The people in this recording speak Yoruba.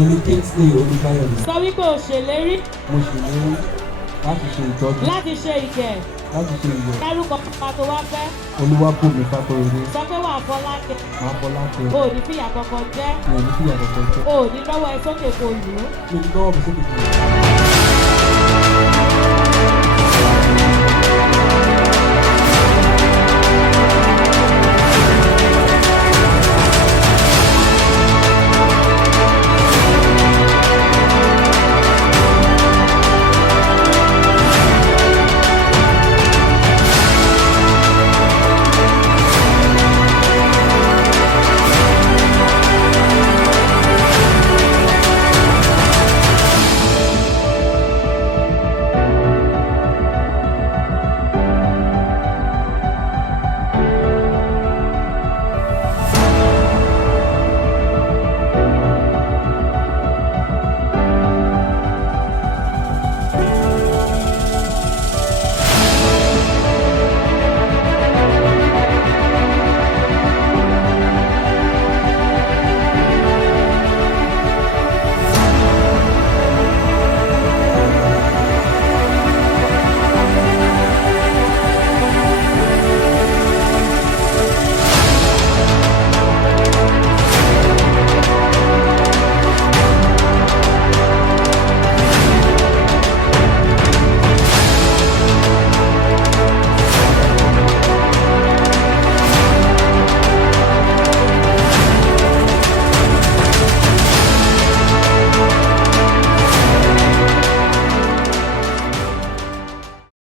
Èmi Kingsley Olúbáyọ̀mí. Sọ wípé o ṣèlérí. Mo ṣèlérí láti ṣe ìtọ́jú. Láti ṣe ìkẹ́. Láti ṣe ìwẹ̀. Dárúkọ pípa tó wá fẹ́. Olúwabùnmi Fátóyèrè. Sọ pé wà Fọlákẹ́. Màá Fọlákẹ́. O ò ní fìyà kankan jẹ. Mi ò ní fìyà kankan jẹ. O ò ní lọ́wọ́ ẹ sókè kò lù ú. Mi ò ní lọ́wọ́ mi sókè kò lù ú.